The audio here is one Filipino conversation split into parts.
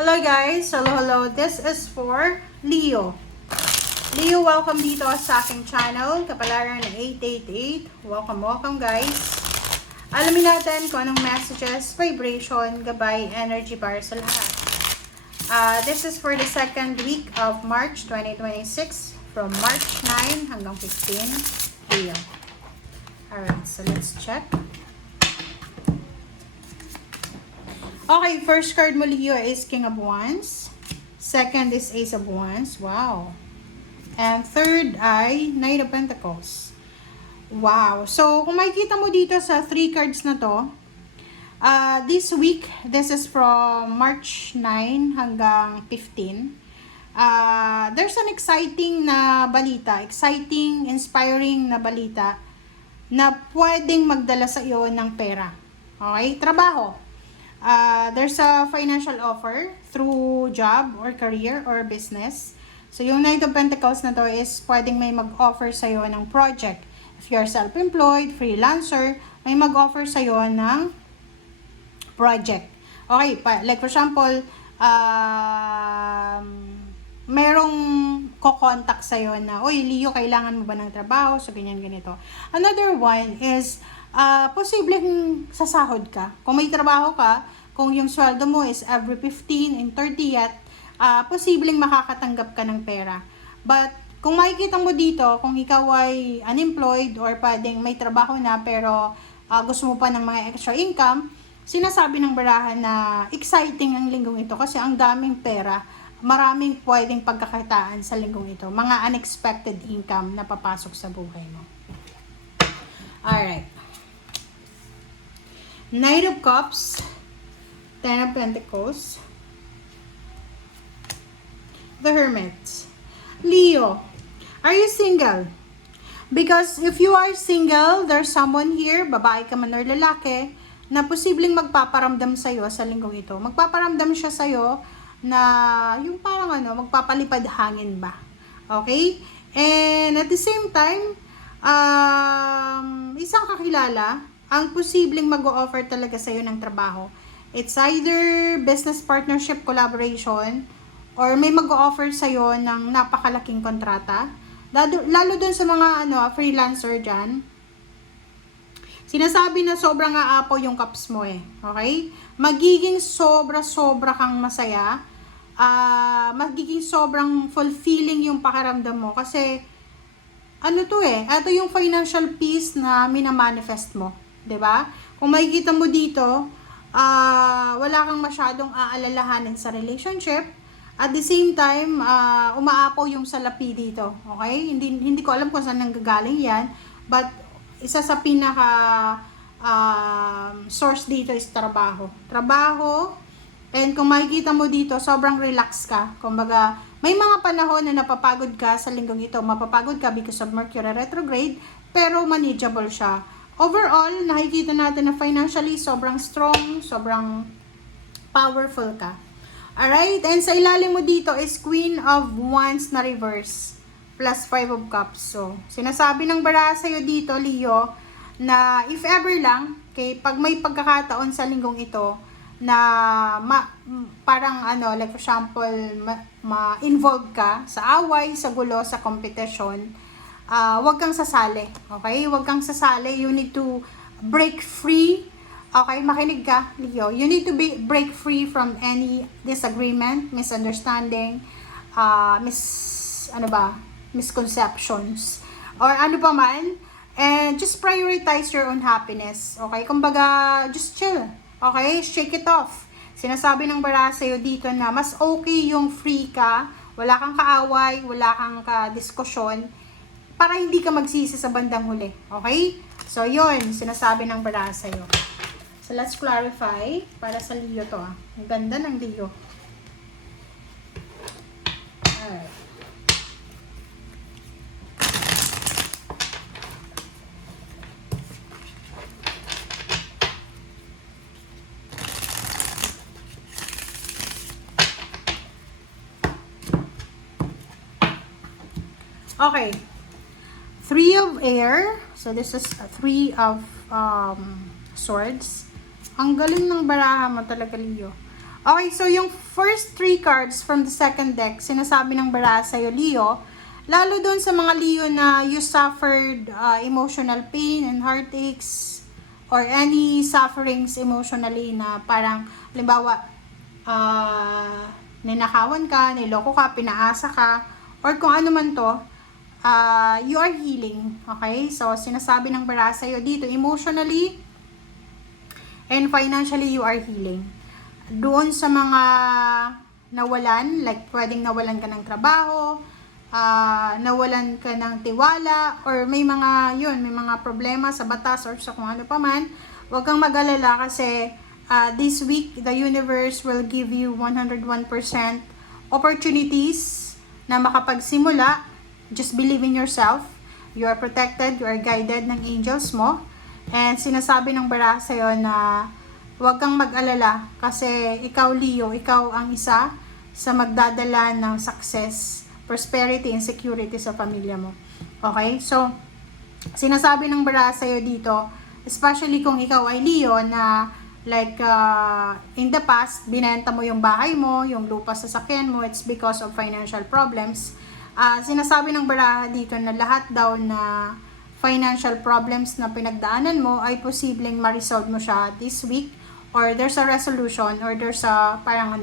Hello guys! Hello! This is for Leo. Leo, welcome dito sa aking channel, Kapalaran 888. Welcome guys. Alamin natin kung anong messages, vibration, gabay, energy para sa lahat. This is for the second week of March 2026 from March 9 hanggang 15, Leo. Alright, so let's check. Okay, first card mo, Leo, is King of Wands. Second is Ace of Wands. Wow. And third ay Knight of Pentacles. Wow. So, kung makikita mo dito sa 3 cards na to, this week, this is from March 9 hanggang 15. There's an exciting na balita, exciting, inspiring na balita na pwedeng magdala sa iyo ng pera. Okay? Trabaho. There's a financial offer through job or career or business. So, yung Knight of Pentacles na to is pwedeng may mag-offer sa'yo ng project. If you're self-employed, freelancer, may mag-offer sa'yo ng project. Okay, like for example, merong ko-contact sa'yo na, oy, Leo, kailangan mo ba ng trabaho? So, ganito. Another one is, posibleng sasahod ka. Kung may trabaho ka, kung yung sweldo mo is every 15 and 30th, posibleng makakatanggap ka ng pera. But, kung makikita mo dito, kung ikaw ay unemployed or pwedeng may trabaho na pero gusto mo pa ng mga extra income, sinasabi ng barahan na exciting ang linggong ito kasi ang daming pera, maraming pwedeng pagkakitaan sa linggong ito. Mga unexpected income na papasok sa buhay mo. Alright. Knight of Cups, Ten of Pentacles, the Hermit. Leo, are you single? Because if you are single, there's someone here, babae ka man or lalaki, na posibleng magpaparamdam sa'yo sa linggong ito. Magpaparamdam siya sa'yo na yung parang magpapalipad hangin ba? Okay? And at the same time, isang kakilala, ang posibleng mag-o-offer talaga sa'yo ng trabaho. It's either business partnership collaboration or may mag-o-offer sa'yo ng napakalaking kontrata. Lalo dun sa mga freelancer dyan. Sinasabi na sobrang aapaw yung cups mo eh. Okay? Magiging sobra-sobra kang masaya. Magiging sobrang fulfilling yung pakiramdam mo. Kasi, ito yung financial peace na minamanifest mo. 'Di ba? Kung makikita mo dito, wala kang masyadong aalalahanin sa relationship. At the same time, umaapaw yung salapi dito. Okay? Hindi ko alam kung saan nanggagaling 'yan, but isa sa pinaka source dito is trabaho. Trabaho, and kung makikita mo dito, sobrang relax ka. Kumbaga, may mga panahon na napapagod ka sa linggong ito. Mapapagod ka because of Mercury retrograde, pero manageable siya. Overall, nakikita natin na financially sobrang strong, sobrang powerful ka. Alright? And sa ilalim mo dito is Queen of Wands na reverse plus 5 of Cups. So, sinasabi ng baraha sa'yo dito, Leo, na if ever lang, okay, pag may pagkakataon sa linggong ito, na parang like for example, ma-involve ka sa away, sa gulo, sa competition, wag kang sasali, okay? Wag kang sasali. You need to break free. Okay, makinig ka, Leo. You need to break free from any disagreement, misunderstanding, misconceptions, or ano pa man. And just prioritize your own happiness. Okay? Kumbaga, just chill. Okay? Shake it off. Sinasabi ng baraha sa'yo dito na mas okay yung free ka, wala kang kaaway, wala kang kadiskusyon, para hindi ka magsisi sa bandang huli. Okay? So, yun, sinasabi ng baraha sa'yo. So, let's clarify para sa Leo to. Ang ganda ng Leo. Alright. Okay. 3 of air. So, this is 3 of swords. Ang galing ng baraha mo talaga, Leo. Okay, so yung first 3 cards from the second deck, sinasabi ng baraha sa'yo, Leo, lalo doon sa mga Leo na you suffered emotional pain and heartaches or any sufferings emotionally na parang, halimbawa, ninakawan ka, niloko ka, pinaasa ka, or kung ano man to, you are healing. Okay? So, sinasabi ng baraha sa'yo dito, emotionally and financially, you are healing. Doon sa mga nawalan, like pwedeng nawalan ka ng trabaho, nawalan ka ng tiwala, or may mga, may mga problema sa batas or sa kung ano pa man, huwag kang mag-alala kasi this week, the universe will give you 101% opportunities na makapagsimula. Just believe in yourself. You are protected, you are guided ng angels mo. And sinasabi ng baraha sa'yo na huwag kang mag-alala kasi ikaw, Leo, ikaw ang isa sa magdadala ng success, prosperity, and security sa pamilya mo. Okay? So, sinasabi ng baraha sa'yo dito, especially kung ikaw ay Leo na like in the past, binenta mo yung bahay mo, yung lupa sa sasakyan mo, it's because of financial problems. Sinasabi ng baraha dito na lahat daw na financial problems na pinagdaanan mo ay posibleng ma-resolve mo siya this week, or there's a resolution, or there's a parang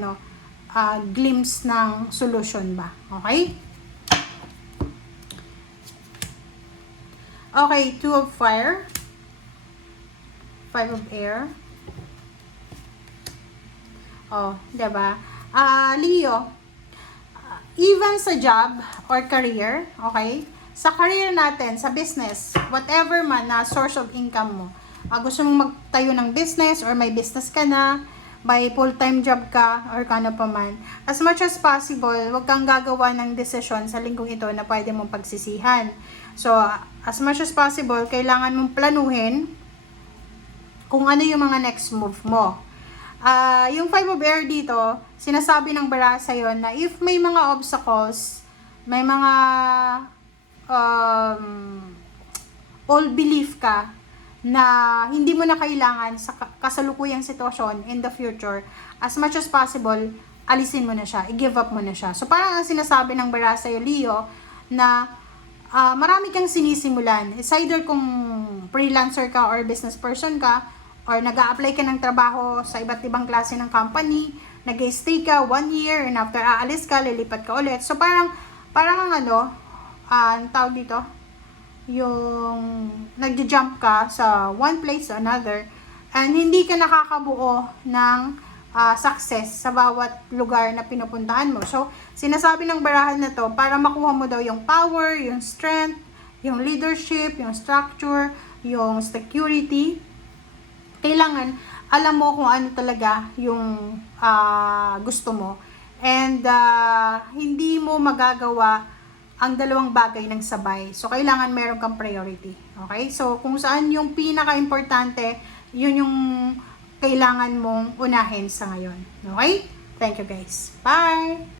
glimpse ng solution ba. Okay? Okay, 2 of fire, 5 of air. Oh, diba? Leo, even sa job or career, okay? Sa career natin, sa business, whatever man na source of income mo, gusto mong magtayo ng business or may business ka na, may full-time job ka or kano pa man, as much as possible, wag kang gagawa ng desisyon sa linggong ito na pwede mong pagsisihan. So, as much as possible, kailangan mong planuhin kung ano yung mga next move mo. Yung 5 of air dito, sinasabi ng baraha sa'yo na if may mga obstacles, may mga old belief ka na hindi mo na kailangan sa kasalukuyang sitwasyon in the future, as much as possible, alisin mo na siya, i-give up mo na siya. So, parang ang sinasabi ng baraha sa'yo, Leo, na marami kang sinisimulan. It's either kung freelancer ka or business person ka, or nag-a-apply ka ng trabaho sa iba't ibang klase ng company, nag-stay ka 1 year, and after aalis ka, lilipat ka ulit. So, parang ang tawag dito, yung nag-jump ka sa one place to another, and hindi ka nakakabuo ng success sa bawat lugar na pinupuntahan mo. So, sinasabi ng barahan na to, para makuha mo daw yung power, yung strength, yung leadership, yung structure, yung security, kailangan alam mo kung ano talaga yung gusto mo, and hindi mo magagawa ang dalawang bagay ng sabay. So, kailangan meron kang priority. Okay? So, kung saan yung pinaka-importante, yun yung kailangan mong unahin sa ngayon. Okay? Thank you guys. Bye!